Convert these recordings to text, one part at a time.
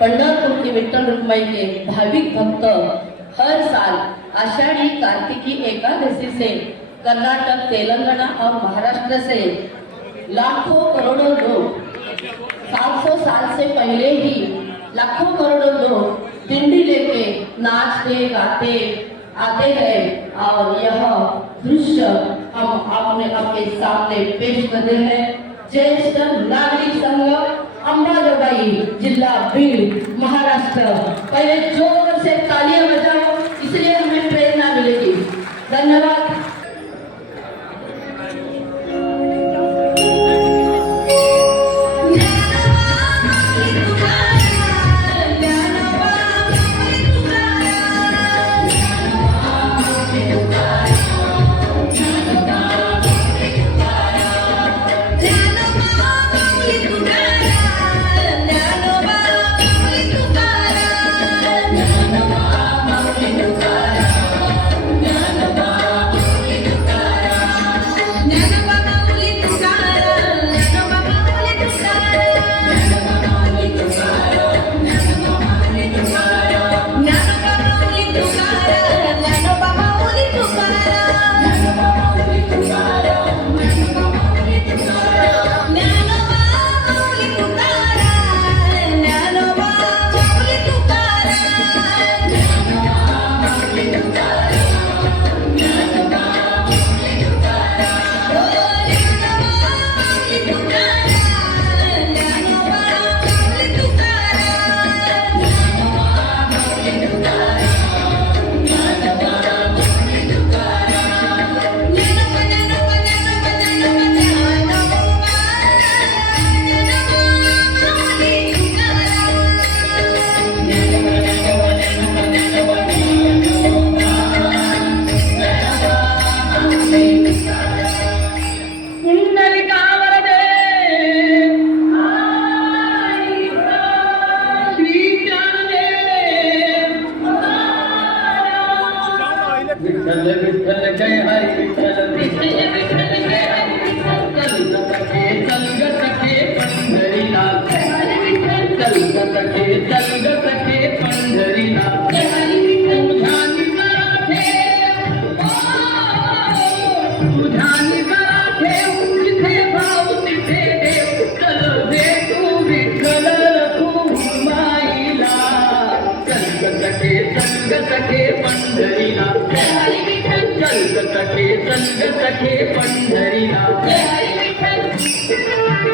पंढरपुर के विठ्ठल रुक्माई के भाविक भक्त हर साल आषाढ़ी कार्तिकी एकादशी से कर्नाटक तेलंगाना और महाराष्ट्र से लाखों करोड़ों लोग 700 साल से पहले ही लाखों करोड़ों लोग पिंडी लेके नाचते, गाते, आते हैं और यह दृश्य हम अपने आपके सामने पेश कर रहे हैं। ज्येष्ठ नागरिक संघ अंबाजोगाई जिला बीड महाराष्ट्र। पहले ज़ोर से तालियाँ बजाओ इसलिए हमें प्रेरणा मिलेगी। धन्यवाद। सखे चल ग सखे पंढरीला. जय हरी विठ्ठल चल सखे चल सखे पंढरीला जय हरी विठ्ठल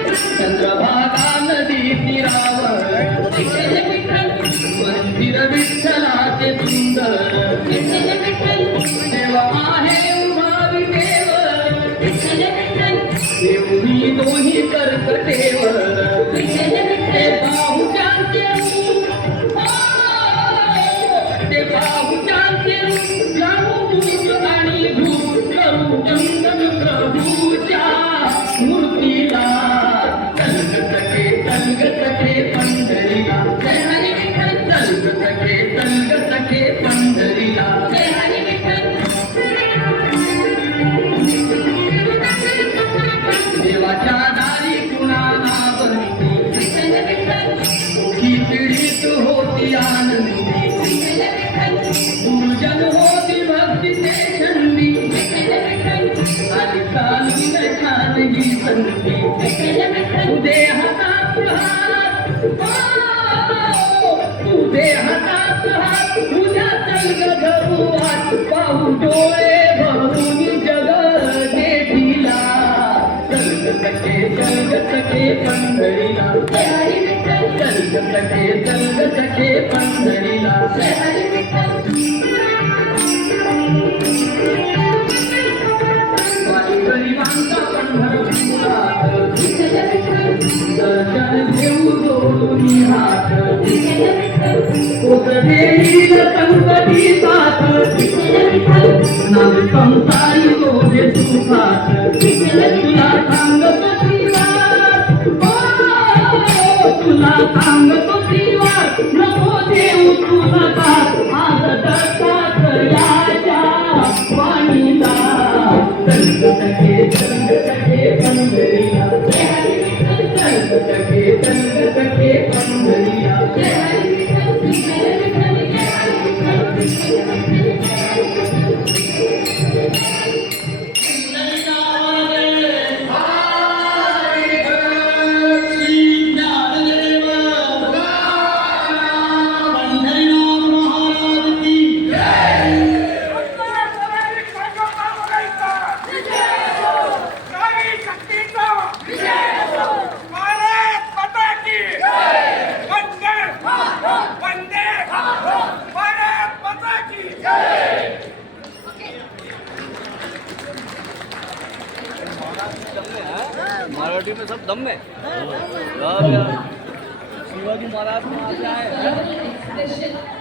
चंद्रभागा नदी तीरावर विठ्ठल विठ्ठल मंदिर विठ्ठलाचे सुंदर विठ्ठल विठ्ठल देव आहे उभा विटेव विठ्ठल विठ्ठल देवनी दोन्ही कर्कटेवर विठ्ठल विठ्ठल चलग पंढरीला हरी विठ्ठल चलग सखे चलग पंढरीला हरी विठ्ठल गरिबांचा विठ्ठल दर्शन घेऊ जोडून हात विठ्ठल विठ्ठल साथ नाम संसारी गोजे सुखात तुला सांगतो सांगतो श्रीवार नको देऊ तुला साथ आज दत्तात याच्या वाणीला. मराठी में सब दम में। यार शिवाजी महाराज कहाँ से आए हैं?